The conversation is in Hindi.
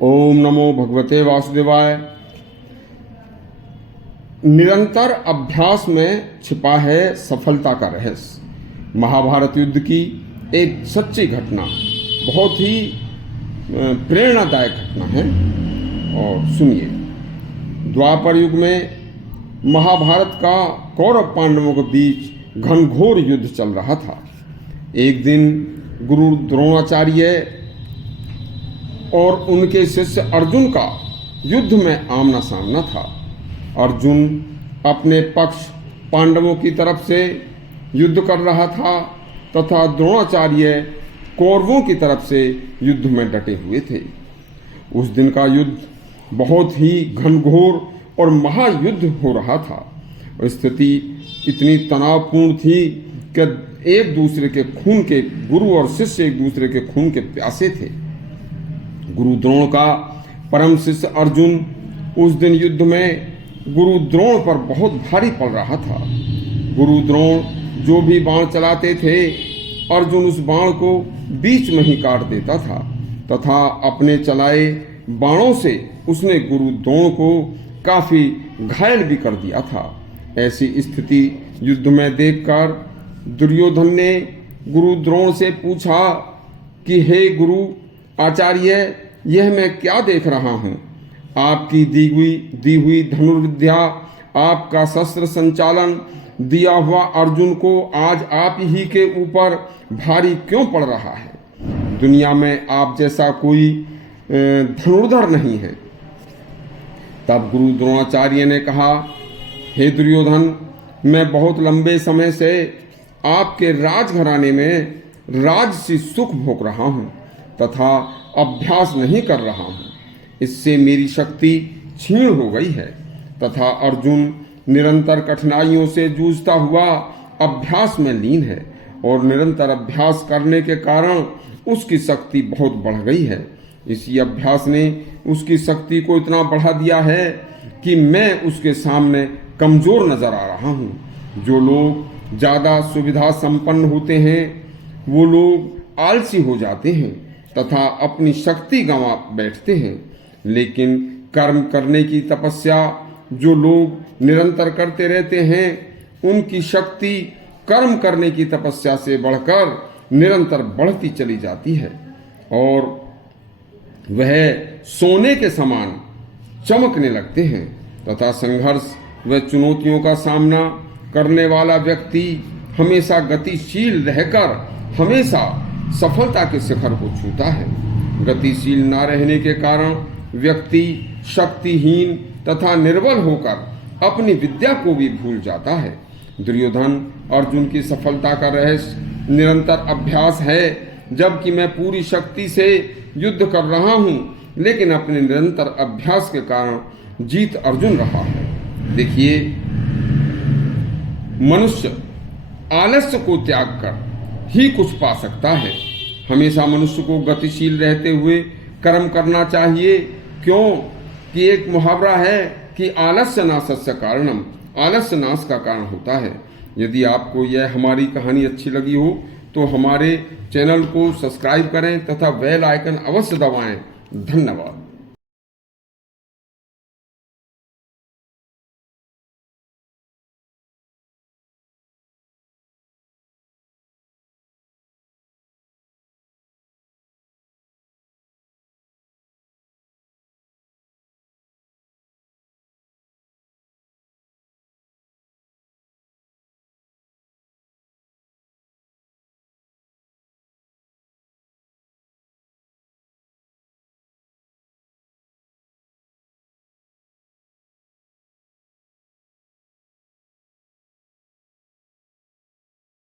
ओम नमो भगवते वासुदेवाय। निरंतर अभ्यास में छिपा है सफलता का रहस्य। महाभारत युद्ध की एक सच्ची घटना, बहुत ही प्रेरणादायक घटना है। और सुनिए, द्वापर युग में महाभारत का कौरव पांडवों के बीच घनघोर युद्ध चल रहा था। एक दिन गुरु द्रोणाचार्य और उनके शिष्य अर्जुन का युद्ध में आमना सामना था। अर्जुन अपने पक्ष पांडवों की तरफ से युद्ध कर रहा था तथा द्रोणाचार्य कौरवों की तरफ से युद्ध में डटे हुए थे। उस दिन का युद्ध बहुत ही घनघोर और महायुद्ध हो रहा था। स्थिति इतनी तनावपूर्ण थी कि एक दूसरे के खून के गुरु और शिष्य एक दूसरे के खून के प्यासे थे। गुरु द्रोण का परम शिष्य अर्जुन उस दिन युद्ध में गुरु द्रोण पर बहुत भारी पड़ रहा था। गुरु द्रोण जो भी बाण चलाते थे, अर्जुन उस बाण को बीच में ही काट देता था तथा अपने चलाए बाणों से उसने गुरु द्रोण को काफी घायल भी कर दिया था। ऐसी स्थिति युद्ध में देखकर दुर्योधन ने गुरु द्रोण से पूछा कि हे गुरु आचार्य, यह मैं क्या देख रहा हूँ? आपकी दी हुई धनुर्विद्या, आपका शस्त्र संचालन दिया हुआ अर्जुन को आज आप ही के ऊपर भारी क्यों पड़ रहा है? दुनिया में आप जैसा कोई धनुर्धर नहीं है। तब गुरु द्रोणाचार्य ने कहा, हे दुर्योधन, मैं बहुत लंबे समय से आपके राजघराने में राजसी सुख भोग रहा हूँ तथा अभ्यास नहीं कर रहा हूँ। इससे मेरी शक्ति क्षीण हो गई है तथा अर्जुन निरंतर कठिनाइयों से जूझता हुआ अभ्यास में लीन है और निरंतर अभ्यास करने के कारण उसकी शक्ति बहुत बढ़ गई है। इसी अभ्यास ने उसकी शक्ति को इतना बढ़ा दिया है कि मैं उसके सामने कमजोर नजर आ रहा हूँ। जो लोग ज्यादा सुविधा संपन्न होते हैं वो लोग आलसी हो जाते हैं तथा अपनी शक्ति गंवा बैठते हैं, लेकिन कर्म करने की तपस्या जो लोग निरंतर करते रहते हैं उनकी शक्ति कर्म करने की तपस्या से बढ़कर निरंतर बढ़ती चली जाती है और वह सोने के समान चमकने लगते हैं तथा संघर्ष व चुनौतियों का सामना करने वाला व्यक्ति हमेशा गतिशील रहकर हमेशा सफलता के शिखर को छूता है। गतिशील न रहने के कारण व्यक्ति शक्तिहीन तथा निर्बल होकर अपनी विद्या को भी भूल जाता है। दुर्योधन, अर्जुन की सफलता का रहस्य निरंतर अभ्यास है। जबकि मैं पूरी शक्ति से युद्ध कर रहा हूँ, लेकिन अपने निरंतर अभ्यास के कारण जीत अर्जुन रहा है। देखिए, मनुष्य आलस्य को त्याग कर ही कुछ पा सकता है। हमेशा मनुष्य को गतिशील रहते हुए कर्म करना चाहिए। क्यों कि एक मुहावरा है कि आलस्य नाशस्य कारणम, आलस्य नाश का कारण होता है। यदि आपको यह हमारी कहानी अच्छी लगी हो तो हमारे चैनल को सब्सक्राइब करें तथा बेल आइकन अवश्य दबाएं। धन्यवाद।